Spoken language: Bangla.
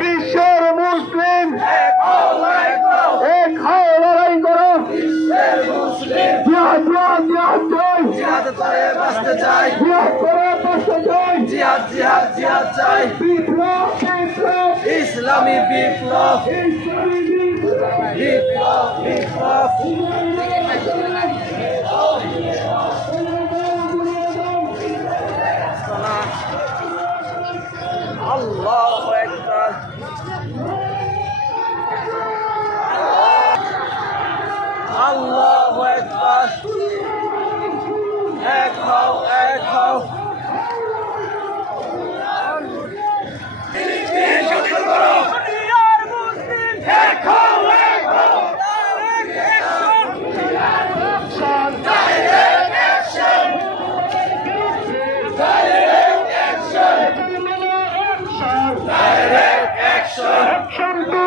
বিশ্বের মুসলিম এক হয়ে লড়াই করো। জিহাদ জিহাদ জিহাদ চাই, জিহাদ করে বাঁচতে চাই, জিহাদ করে বাঁচতে চাই, জিহাদ জিহাদ জিহাদ চাই। বিপ্লব বিপ্লব ইসলামী বিপ্লব, ইসলামী বিপ্লব বিপ্লব আল্লাহু আকবার। আল্লাহু আকবার। এক হও এক হও। Action!